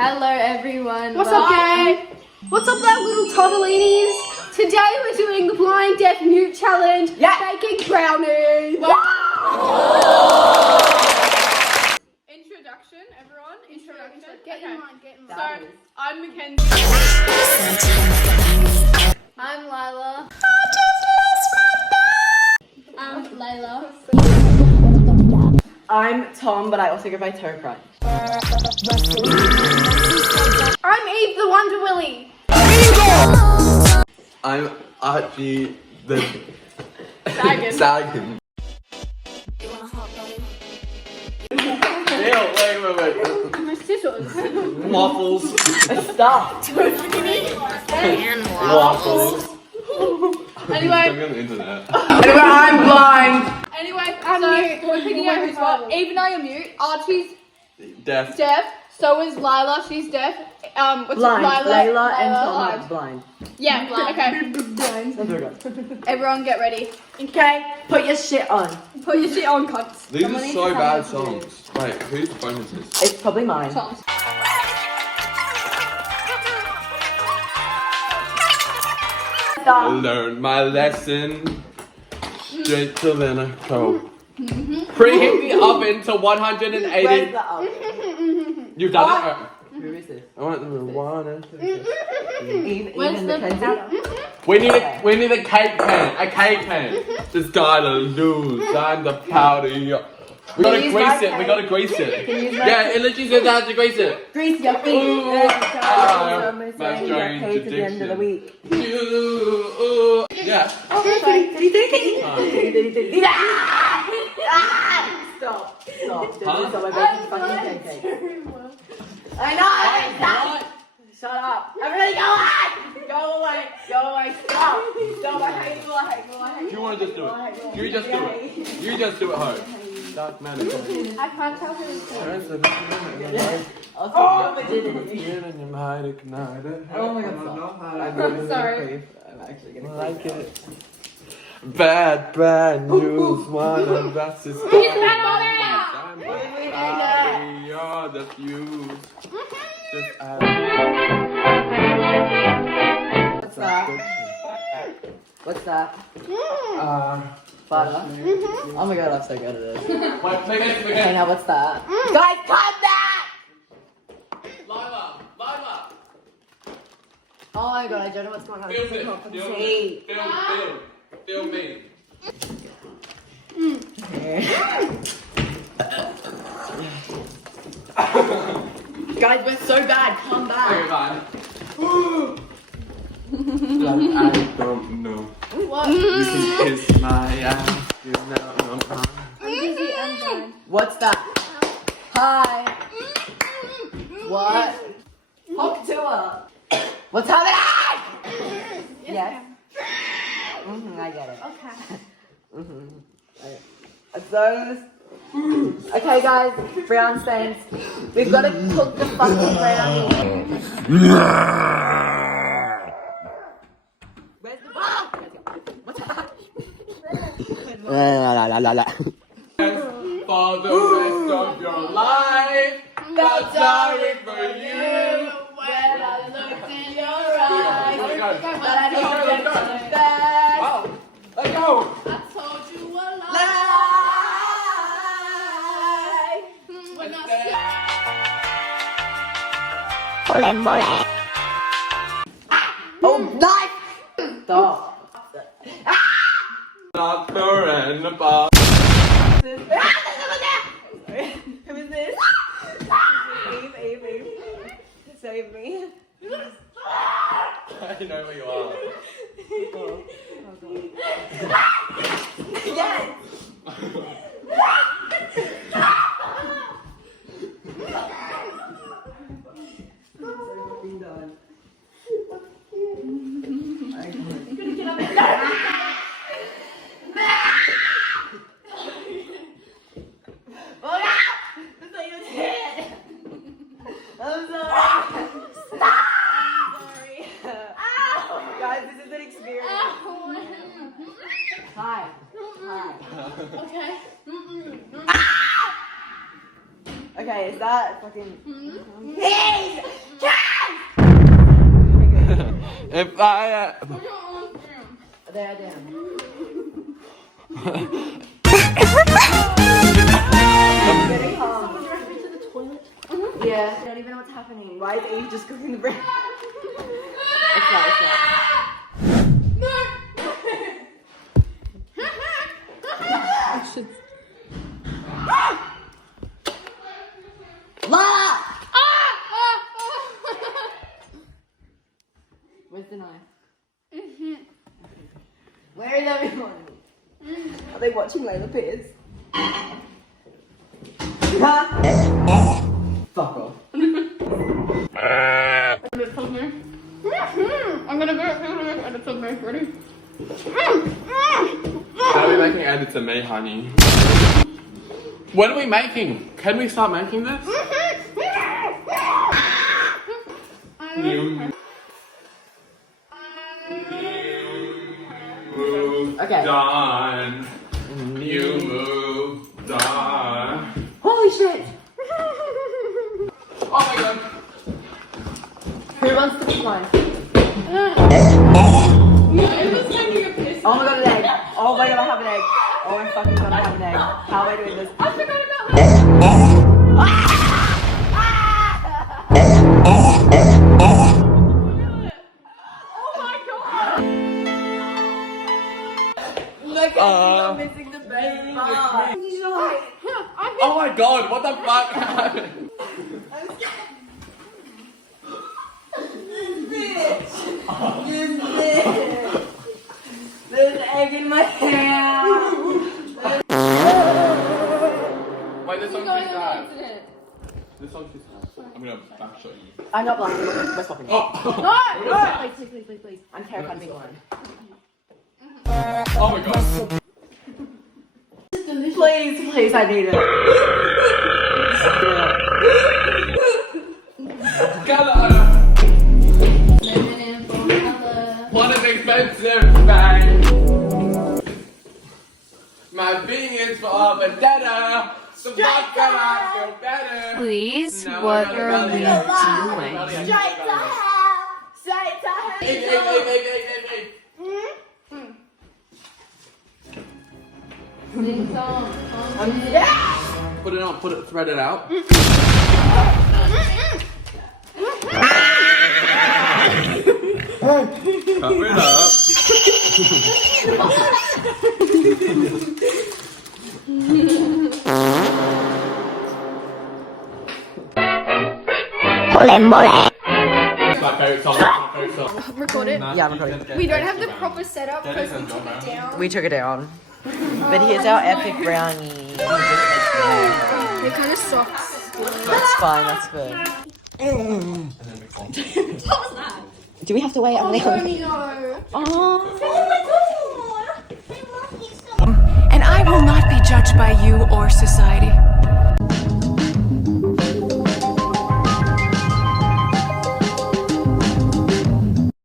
Hello everyone. What's up, gang? What's up, that little toddlinies? Today we're doing the blind deaf mute challenge. Yeah. Baking brownies. Wow. Introduction, everyone. Introduction. Get Okay. in line. Get in line. So, I'm Mackenzie. I'm Lila. I'm Layla. I'm Tom, but I also go by Toe Crunch. I'm Eve the Wonder Willy. I'm Archie the Sagan. Wait. My scissors. Waffles. Stop. Waffles. Anyway, I'm on the internet. Anyway, I'm blind. anyway, I'm so mute. we're picking out who's what. Eve and I are mute. Archie's Deaf. deaf. So is Lila. She's deaf. What's Blind. it? Layla and Tom blind. are blind. Yeah, okay. Everyone get ready. Okay, put your shit on. Put your shit on, cunts. These Someone are needs so to tell bad me what to do. songs. Wait, whose phone is this? It's probably mine. Tom's. I learned my lesson. Straight to the cold. Preheat me up into 180. Where's the up? You've done it. Who is this? I want the one. Eve Where's and the Mackenzie. We need a cake pan. A cake pan. Just gotta lose. I'm the powder. We gotta use grease my it. We cake? gotta grease Can you it. use my Yeah, it literally says I have to grease it. Grease your feet. Ooh. Almost My saying you're strange paid to the end of the addiction. week. Yeah. Oh, Stop. Stop. Stop. I'm making fucking pancakes. I know. Stop. Shut up. Everybody go on. Go away. Go away. Stop. Stop. I hate you. I hate you. I hate you. You wanna just do it? You just do it. You just do it home. Dark matter. I can't tell who it's Oh, my God. I'm sorry. I'm actually gonna like it. Bad news. One of us is bad all you're the fuse. Just What's that? What's that? Butter. Oh my God, I'm so good at this. Okay, now what's that? Guys, cut that! Lila. Oh my God, I don't know what's going on. Film It's it. not for Film tea. it. Film me. Guys, we're so bad. Come Okay, back. fine. I don't know. What? You can kiss my ass. You know I'm fine. I'm busy and blind. What's that? Hi. What? Talk to her. What's happening? Yes. I get it. Okay. So, okay, guys, brown stains. We've got to cook the fucking brownie. Where's the What's that? For the rest of your life, I'm sorry for you. When I looked in your eyes, Let's go. but I didn't get to that. Wow. Let's go. I told you a lie. When I Oh, knife! Stop. Doctor and the boss. Who is this? Eve. Save me. I know where you are. Yes! I'm sorry. Guys, this is an experience. Hi. Okay. is that fucking? Please! If I. There, down. Getting home. Someone direct me to the toilet. Yeah. I don't even know what's happening. Why is Eve just cooking the bread? It's not. La! Where's the knife? Where is everyone? Are they watching Layla Pierce? Fuck off. I'm gonna go and it's on my ready. Are we making edits of me, honey? What are we making? Can we start making this? Okay. Done. You moved on. Holy shit! Oh my god. Who wants to be mine? It was making a piss. Oh my god, an egg. Oh my god, I have an egg. Oh my fucking god, I have an egg. How am I doing this? I forgot about Look at I'm missing the best part. Oh my god, what the fuck happened? There's an egg in my hair. Wait, this song's too sad. This song's too sad. I'm gonna backshot you. I'm not blind. We're swapping. Oh! No! Please. I'm terrified of being blind. Oh my god. Please, I need it. Color! What an expensive bag! My opinion's for vendetta! So fuck can I feel better? Please, No, what I are gotta we belly up. doing? Straight to hell! Straight to hell! Hey. Sing song. Put it on, thread it out. Cover it up. It's my favourite song. Record it. Yeah, I'm recording. We don't have the proper setup because we took it down. We took it down. But here's our epic brownie. It kind of sucks. That's fine, that's good. Do we have to wait? I'm No. Oh. And I will not be judged by